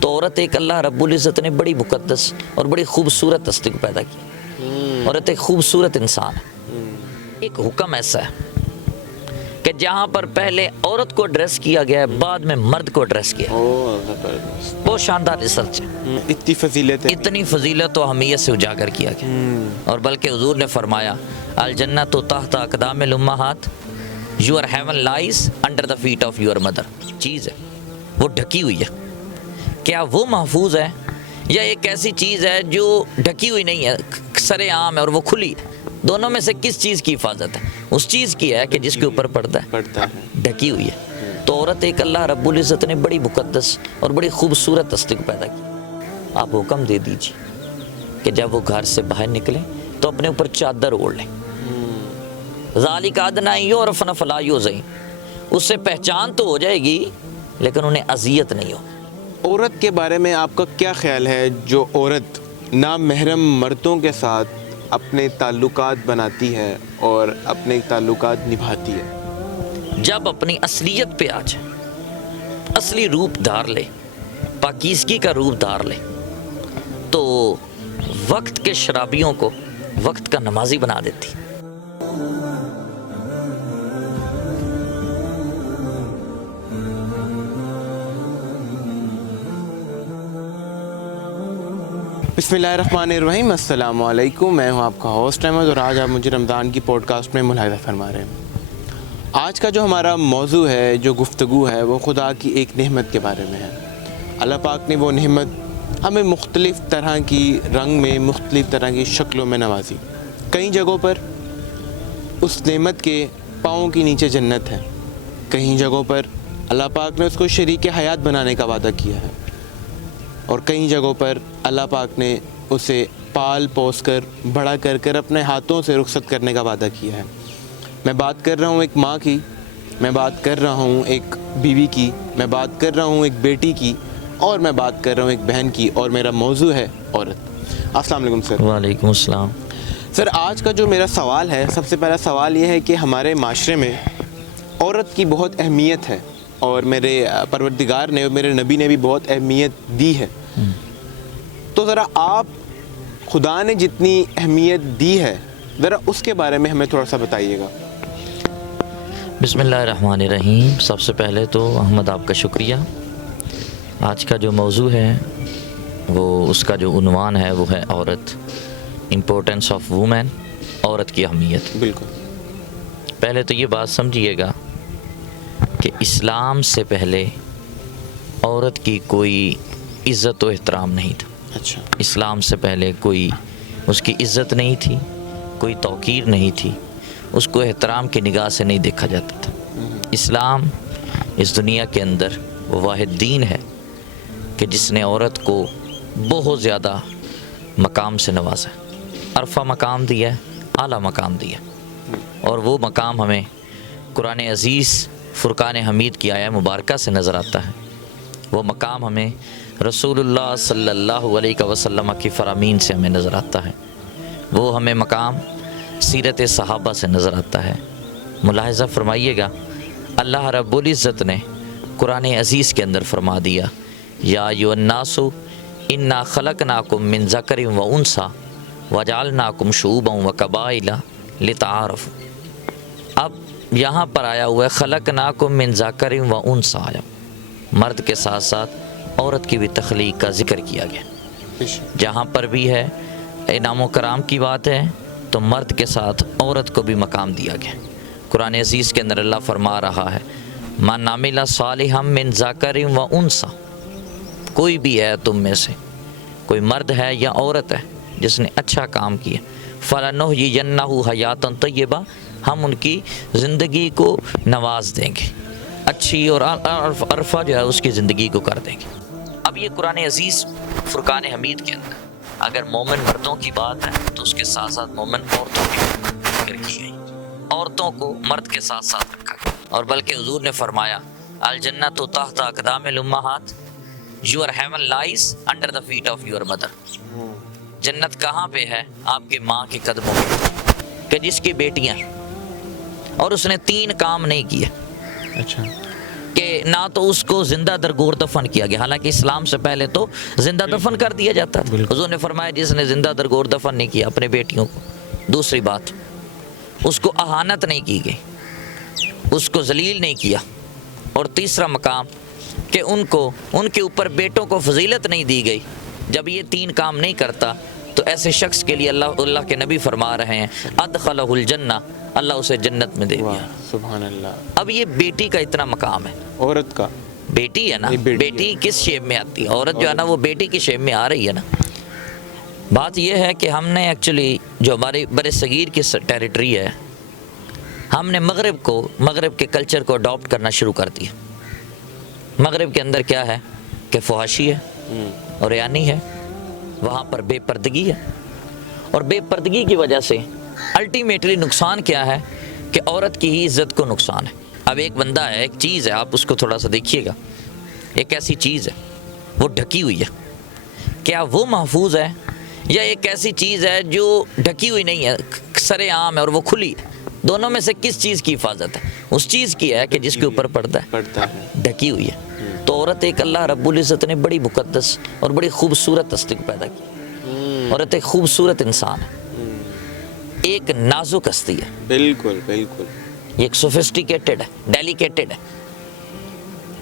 تو عورت ایک اللہ رب العزت نے بڑی مقدس اور بڑی خوبصورت ہستی کو پیدا کی. عورت ایک خوبصورت انسان ہے. ایک حکم ایسا ہے کہ جہاں پر پہلے عورت کو ایڈریس کیا گیا ہے بعد میں مرد کو ایڈریس کیا. بہت شاندار ریسرچ ہے. اتنی فضیلت ہے, اتنی فضیلت و اہمیت سے اجاگر کیا گیا. اور بلکہ حضور نے فرمایا الجنت تحت اقدام الامہات, your heaven lies under the feet of your mother. چیز ہے وہ ڈھکی ہوئی ہے, کیا وہ محفوظ ہے یا ایک ایسی چیز ہے جو ڈھکی ہوئی نہیں ہے, سر عام ہے اور وہ کھلی ہے؟ دونوں میں سے کس چیز کی حفاظت ہے؟ اس چیز کی ہے کہ جس کے اوپر پردہ ہے, ڈھکی ہوئی ہے. تو عورت ایک اللہ رب العزت نے بڑی مقدس اور بڑی خوبصورت ہستی کو پیدا کی. آپ حکم دے دیجیے کہ جب وہ گھر سے باہر نکلیں تو اپنے اوپر چادر اوڑھ لیں. ذالک ادنی یعرفن فلا یؤذین, اس سے پہچان تو ہو جائے گی لیکن انہیں اذیت نہیں ہو. عورت کے بارے میں آپ کا کیا خیال ہے جو عورت نامحرم مردوں کے ساتھ اپنے تعلقات بناتی ہے اور اپنے تعلقات نبھاتی ہے؟ جب اپنی اصلیت پہ آ جائے, اصلی روپ دھار لے, پاکیزگی کا روپ دھار لے, تو وقت کے شرابیوں کو وقت کا نمازی بنا دیتی. بسم اللہ الرحمن الرحیم. السلام علیکم, میں ہوں آپ کا ہوسٹ احمد اور آج آپ مجھے رمضان کی پوڈ کاسٹ میں ملاحظہ فرما رہے ہیں. آج کا جو ہمارا موضوع ہے, جو گفتگو ہے, وہ خدا کی ایک نعمت کے بارے میں ہے. اللہ پاک نے وہ نعمت ہمیں مختلف طرح کی رنگ میں, مختلف طرح کی شکلوں میں نوازی. کئی جگہوں پر اس نعمت کے پاؤں کے نیچے جنت ہے, کئی جگہوں پر اللہ پاک نے اس کو شریک حیات بنانے کا وعدہ کیا ہے, اور کئی جگہوں پر اللہ پاک نے اسے پال پوس کر بڑا کر کر اپنے ہاتھوں سے رخصت کرنے کا وعدہ کیا ہے. میں بات کر رہا ہوں ایک ماں کی, میں بات کر رہا ہوں ایک بیوی کی, میں بات کر رہا ہوں ایک بیٹی کی, اور میں بات کر رہا ہوں ایک بہن کی, اور میرا موضوع ہے عورت. السلام علیکم سر. وعلیکم السلام. سر, آج کا جو میرا سوال ہے, سب سے پہلا سوال یہ ہے کہ ہمارے معاشرے میں عورت کی بہت اہمیت ہے, اور میرے پروردگار نے, میرے نبی نے بھی بہت اہمیت دی ہے. تو ذرا آپ خدا نے جتنی اہمیت دی ہے, ذرا اس کے بارے میں ہمیں تھوڑا سا بتائیے گا. بسم اللہ الرحمن الرحیم. سب سے پہلے تو احمد آپ کا شکریہ. آج کا جو موضوع ہے وہ, اس کا جو عنوان ہے وہ ہے عورت, امپورٹنس آف وومین, عورت کی اہمیت. بالکل. پہلے تو یہ بات سمجھیے گا کہ اسلام سے پہلے عورت کی کوئی عزت و احترام نہیں تھا. اچھا. اسلام سے پہلے کوئی اس کی عزت نہیں تھی, کوئی توقیر نہیں تھی, اس کو احترام کی نگاہ سے نہیں دیکھا جاتا تھا. اسلام اس دنیا کے اندر وہ واحد دین ہے کہ جس نے عورت کو بہت زیادہ مقام سے نوازا, عرفہ مقام دیا ہے, اعلیٰ مقام دیا, اور وہ مقام ہمیں قرآن عزیز فرقان حمید کی آیہ مبارکہ سے نظر آتا ہے. وہ مقام ہمیں رسول اللہ صلی اللہ علیہ وسلم کی فرامین سے ہمیں نظر آتا ہے. وہ ہمیں مقام سیرت صحابہ سے نظر آتا ہے. ملاحظہ فرمائیے گا, اللہ رب العزت نے قرآن عزیز کے اندر فرما دیا, یا ایھا الناس انا خلقناکم من ذکر و انثی وجعلناکم شعوبا وقبائل لتعارفوا. اب یہاں پر آیا ہوا ہے خلقناکم من ذکر و انثی, آیا مرد کے ساتھ ساتھ عورت کی بھی تخلیق کا ذکر کیا گیا. جہاں پر بھی ہے انعام و کرام کی بات ہے تو مرد کے ساتھ عورت کو بھی مقام دیا گیا. قرآن عزیز کے اندر اللہ فرما رہا ہے, من عمل صالحا من ذکر و انثی, کوئی بھی ہے تم میں سے, کوئی مرد ہے یا عورت ہے جس نے اچھا کام کیا, فلنحیینہ حیاتا طیبہ, ہم ان کی زندگی کو نواز دیں گے, اچھی اور عرفہ جو ہے اس کی زندگی کو کر دیں گے. اب یہ قرآن عزیز فرقان حمید کے اندر اگر مومن مردوں کی بات ہے تو اس کے ساتھ ساتھ مومن عورتوں کی ذکر کی گئی, عورتوں کو مرد کے ساتھ ساتھ رکھا گیا. اور بلکہ حضور نے فرمایا الجنت تحت اقدام الامہات, your heaven lies under the feet of your mother. جنت کہاں پہ ہے؟ آپ کے ماں کے قدموں میں, کہ جس کی بیٹیاں اور اس نے 3 کام نہیں کیے. اچھا. کہ کہ نہ تو اس کو زندہ درگور دفن کیا گیا، حالانکہ اسلام سے پہلے تو زندہ دفن کر دیا جاتا تھا. حضور نے فرمایا جس نے زندہ درگور دفن نہیں کیا اپنے بیٹیوں کو. دوسری بات، اس کو اہانت نہیں کی گئی، اس کو ذلیل نہیں کیا. اور تیسرا مقام کہ ان کے اوپر بیٹوں کو فضیلت نہیں دی گئی. جب یہ 3 کام نہیں کرتا تو ایسے شخص کے لیے اللہ کے نبی فرما رہے ہیں ادخلہ الجنہ، اللہ اسے جنت میں دے دیا. سبحان اللہ. اب یہ بیٹی کا اتنا مقام ہے، عورت کا بیٹی ہے نا، بیٹی کس شیپ میں آتی ہے؟ عورت جو ہے نا وہ بیٹی کی شیپ میں آ رہی ہے نا. بات یہ ہے کہ ہم نے ایکچولی جو ہماری بر صغیر کی ٹیریٹری ہے، ہم نے مغرب کے کلچر کو اڈاپٹ کرنا شروع کر دیا. مغرب کے اندر کیا ہے کہ فحاشی ہے اور ریانی ہے، وہاں پر بے پردگی ہے، اور بے پردگی کی وجہ سے الٹیمیٹلی نقصان کیا ہے کہ عورت کی ہی عزت کو نقصان ہے. اب ایک بندہ ہے، ایک چیز ہے، آپ اس کو تھوڑا سا دیکھیے گا، ایک ایسی چیز ہے وہ ڈھکی ہوئی ہے، کیا وہ محفوظ ہے؟ یا ایک ایسی چیز ہے جو ڈھکی ہوئی نہیں ہے، سر عام ہے اور وہ کھلی ہے؟ دونوں میں سے کس چیز کی حفاظت ہے؟ اس چیز کی ہے کہ جس کے اوپر پردہ ہے، ڈھکی ہوئی ہے. تو عورت ایک اللہ رب العزت نے بڑی مقدس اور بڑی خوبصورت ہستی کو پیدا کی. عورت ایک خوبصورت انسان ہے، ایک نازک ہستی ہے، بالکل بالکل، یہ ایک سوفسٹیکیٹڈ ہے، ڈیلیکیٹڈ ہے.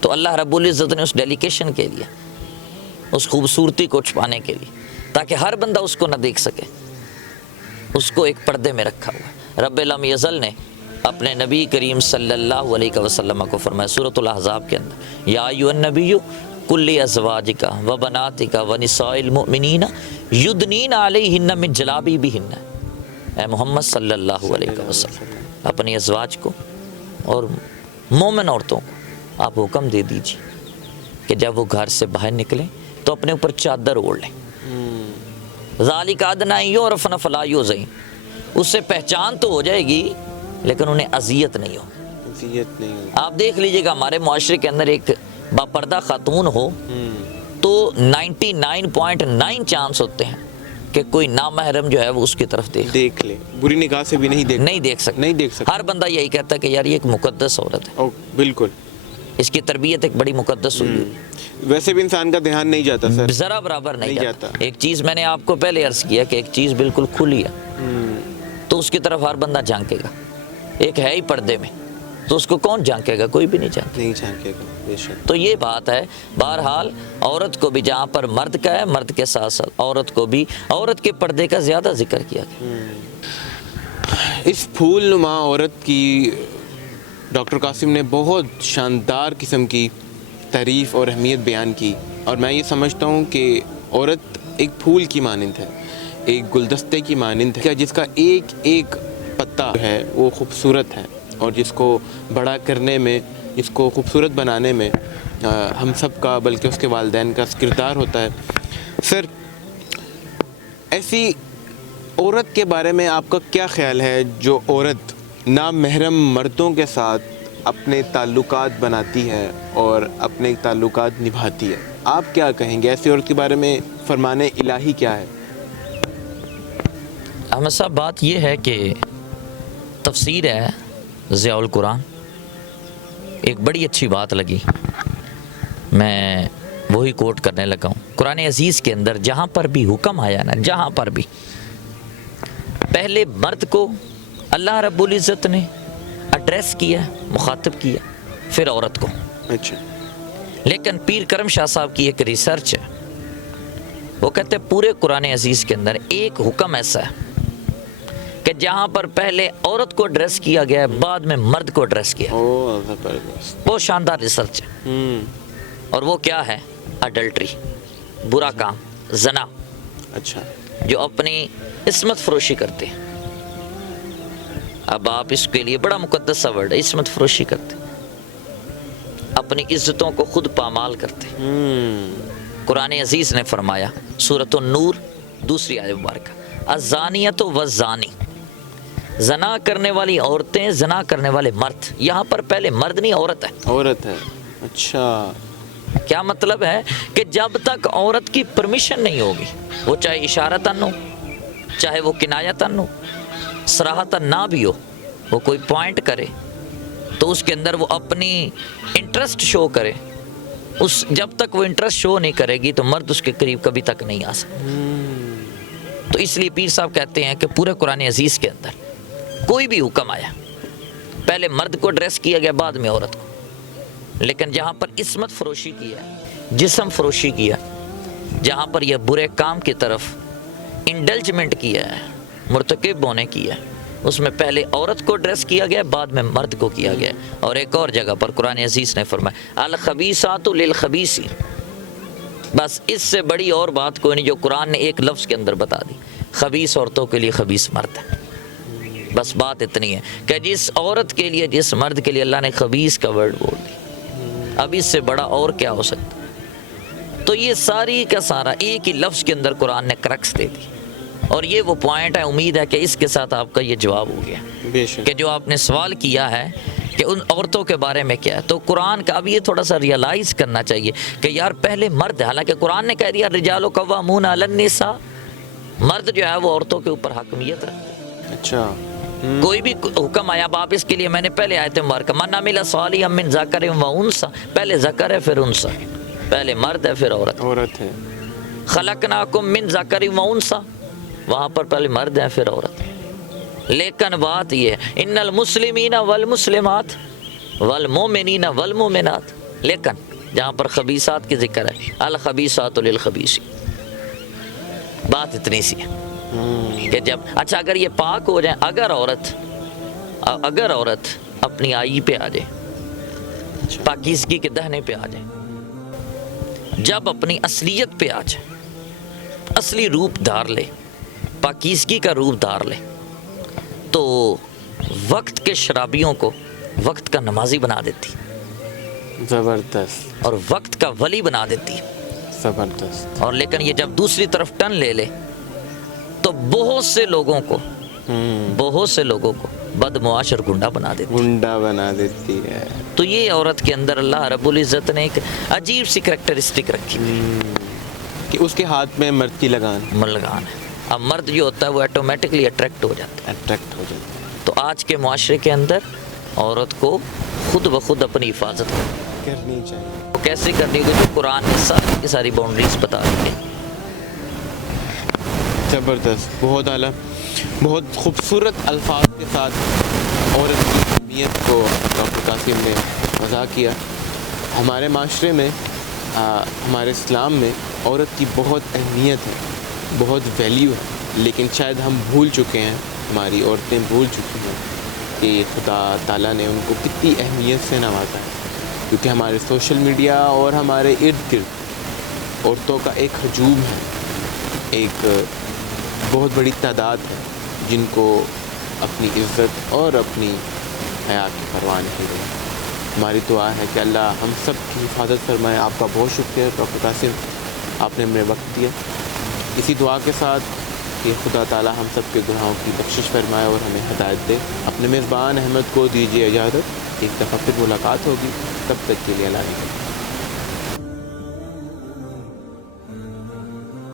تو اللہ رب العزت نے اس ڈیلیکیشن کے لیے، اس خوبصورتی کو چھپانے کے لیے، تاکہ ہر بندہ اس کو نہ دیکھ سکے، اس کو ایک پردے میں رکھا ہوا ہے. رب لم یزل نے اپنے نبی کریم صلی اللہ علیہ وسلم کو فرمایا سورۃ الاحزاب کے اندر، یا ایھا النبی قل لازواجک وبناتک ونساء المؤمنین یدنین علیہن من جلابیبہن. اے محمد صلی اللہ علیہ وسلم اپنی ازواج کو اور مومن عورتوں کو آپ حکم دے دیجیے کہ جب وہ گھر سے باہر نکلیں تو اپنے اوپر چادر اوڑھ لیں. ذالک ادنیٰ ان یعرفن فلا یؤذین، اس سے پہچان تو ہو جائے گی لیکن انہیں اذیت نہیں ہو. آپ دیکھ لیجئے گا ہمارے معاشرے کے اندر ایک باپردہ خاتون ہو تو 99.9 چانس ہوتے ہیں کہ کوئی نامحرم جو ہے وہ اس کی طرف دیکھ لے، بری نگاہ سے بھی نہیں دیکھ سکتا. ہر بندہ یہی کہتا ہے کہ یار یہ ایک مقدس عورت ہے. بالکل، اس کی تربیت ایک بڑی مقدس ہوئی. ویسے بھی انسان کا دھیان نہیں جاتا سر، ذرا برابر نہیں جاتا. ایک چیز میں نے آپ کو پہلے عرض کیا کہ ایک چیز بالکل کھلی ہے تو اس کی طرف ہر بندہ جھانکے گا. ایک ہے ہی پردے میں تو اس کو کون جھانکے گا؟ کوئی بھی نہیں جھانکے گا. بے شک. تو یہ بات ہے. بہرحال عورت کو بھی جہاں پر مرد کا ہے، مرد کے ساتھ ساتھ عورت کو بھی عورت کے پردے کا زیادہ ذکر کیا گیا. اس پھول نما عورت کی ڈاکٹر قاسم نے بہت شاندار قسم کی تعریف اور اہمیت بیان کی، اور میں یہ سمجھتا ہوں کہ عورت ایک پھول کی مانند ہے، ایک گلدستے کی مانند ہے جس کا ایک ایک پتا ہے وہ خوبصورت ہے، اور جس کو بڑا کرنے میں، جس کو خوبصورت بنانے میں ہم سب کا بلکہ اس کے والدین کا کردار ہوتا ہے. سر، ایسی عورت کے بارے میں آپ کا کیا خیال ہے جو عورت نامحرم مردوں کے ساتھ اپنے تعلقات بناتی ہے اور اپنے تعلقات نبھاتی ہے؟ آپ کیا کہیں گے ایسی عورت کے بارے میں؟ فرمان الہی کیا ہے؟ احمد صاحب، بات یہ ہے کہ تفسیر ہے ضیاء القرآن، ایک بڑی اچھی بات لگی، میں وہی کوٹ کرنے لگا ہوں. قرآن عزیز کے اندر جہاں پر بھی حکم آیا نا، جہاں پر بھی، پہلے مرد کو اللہ رب العزت نے ایڈریس کیا، مخاطب کیا، پھر عورت کو. اچھا. لیکن پیر کرم شاہ صاحب کی ایک ریسرچ ہے، وہ کہتے ہیں پورے قرآن عزیز کے اندر ایک حکم ایسا ہے کہ جہاں پر پہلے عورت کو ایڈریس کیا گیا ہے، بعد میں مرد کو ایڈریس کیا. بہت شاندار ریسرچ ہے. اور وہ کیا ہے؟ اڈلٹری، برا کام، زنا. اچھا. جو اپنی عصمت فروشی کرتے ہیں. اب آپ اس کے لیے بڑا مقدس سا ورڈ ہے، عصمت فروشی کرتے، اپنی عزتوں کو خود پامال کرتے. قرآن عزیز نے فرمایا سورۃ النور 2 آیت مبارکہ، الزانیۃ والزانی، زنا کرنے والی عورتیں، زنا کرنے والے مرد. یہاں پر پہلے مرد نہیں، عورت ہے. اچھا. کیا مطلب ہے کہ جب تک عورت کی پرمیشن نہیں ہوگی، وہ چاہے اشارتاً ہو، چاہے وہ کنایتاً ہو، صراحتاً نہ بھی ہو، وہ کوئی پوائنٹ کرے تو اس کے اندر وہ اپنی انٹرسٹ شو کرے، جب تک وہ انٹرسٹ شو نہیں کرے گی تو مرد اس کے قریب کبھی تک نہیں آ سکتا۔ تو اس لیے پیر صاحب کہتے ہیں کہ پورے قرآن عزیز کے اندر کوئی بھی حکم آیا پہلے مرد کو ایڈریس کیا گیا، بعد میں عورت کو، لیکن جہاں پر عصمت فروشی کیا، جسم فروشی کیا، جہاں پر یہ برے کام کی طرف انڈلجمنٹ کیا ہے، مرتکب ہونے کی ہے، اس میں پہلے عورت کو ایڈریس کیا گیا، بعد میں مرد کو کیا گیا۔ اور ایک اور جگہ پر قرآن عزیز نے فرمایا الخبیثات للخبیثین، بس اس سے بڑی اور بات کوئی نہیں جو قرآن نے ایک لفظ کے اندر بتا دی، خبیث عورتوں کے لیے خبیث مرد ہے۔ بس بات اتنی ہے کہ جس عورت کے لیے، جس مرد کے لیے اللہ نے خبیث کا ورڈ بول دی، اب اس سے بڑا اور کیا ہو سکتا؟ تو یہ ساری کا سارا ایک ہی لفظ کے اندر قرآن نے کرکس دے دی، اور یہ وہ پوائنٹ ہے، امید ہے کہ اس کے ساتھ آپ کا یہ جواب ہو گیا بے شک۔ کہ جو آپ نے سوال کیا ہے کہ ان عورتوں کے بارے میں کیا ہے، تو قرآن کا اب یہ تھوڑا سا ریئلائز کرنا چاہیے کہ یار پہلے مرد ہے، حالانکہ قرآن نے کہہ دیا الرجال قوامون علی النساء، مرد جو ہے وہ عورتوں کے اوپر حاکمیت رکھتے ہیں۔ اچھا، کوئی بھی حکم آیا اب آپ اس کے لیے میں نے پہلے آیت مبارکہ من عمل صالحا من ذکر و انثی، پہلے ذکر ہے پھر انثی، پہلے مرد ہے پھر عورت ہے۔ خلقناکم من ذکر و انثی، وہاں پر پہلے مرد ہے پھر عورت ہے۔ لیکن بات یہ ہے ان المسلمین والمسلمات والمؤمنین والمؤمنات، لیکن جہاں پر خبیثات کی ذکر ہے الخبیثات للخبیثین، بات اتنی سی ہے کہ جب اچھا اگر یہ پاک ہو جائیں، اگر عورت اپنی آئی پہ آ جائے، پاکیزگی کے دہنے پہ آ جائے، جب اپنی اصلیت پہ آ جائے، اصلی روپ دھار لے، پاکیزگی کا روپ دھار لے، تو وقت کے شرابیوں کو وقت کا نمازی بنا دیتی، زبردست، اور وقت کا ولی بنا دیتی، زبردست۔ اور لیکن یہ جب دوسری طرف ٹن لے لے تو بہت سے لوگوں کو بد معاش اور گنڈا بنا دیتی ہے۔ تو یہ عورت کے اندر اللہ رب العزت نے ایک عجیب سی کریکٹرسٹک رکھی کہ اس کے ہاتھ میں مرد کی لگان ہے۔ اب مرد جو ہوتا ہے وہ ایٹومیٹکلی اٹریکٹ ہو جاتا ہے۔ تو آج کے معاشرے کے اندر عورت کو خود بخود اپنی حفاظت کرنی چاہیے۔ وہ کیسے کرنی ہوگی؟ تو قرآن نے ساری کی ساری باؤنڈریز بتا دی ہے۔ زبردست، بہت اعلیٰ، بہت خوبصورت الفاظ کے ساتھ عورت کی اہمیت کو ڈاکٹر قاسم نے وضاح کیا۔ ہمارے معاشرے میں، ہمارے اسلام میں عورت کی بہت اہمیت ہے، بہت ویلیو ہے، لیکن شاید ہم بھول چکے ہیں، ہماری عورتیں بھول چکی ہیں کہ خدا تعالیٰ نے ان کو کتنی اہمیت سے نوازا ہے، کیونکہ ہمارے سوشل میڈیا اور ہمارے ارد گرد عورتوں کا ایک ہجوم ہے، ایک بہت بڑی تعداد ہے جن کو اپنی عزت اور اپنی حیا کی پرواہ نہیں ہے۔ ہماری دعا ہے کہ اللہ ہم سب کی حفاظت فرمائے۔ آپ کا بہت شکریہ ڈاکٹر قاسم، آپ نے ہمیں وقت دیا۔ اسی دعا کے ساتھ کہ خدا تعالی ہم سب کے گناہوں کی بخشش فرمائے اور ہمیں ہدایت دے۔ اپنے میزبان احمد کو دیجیے اجازت، ایک دفعہ پھر ملاقات ہوگی، تب تک کے لیے اللہ حافظ۔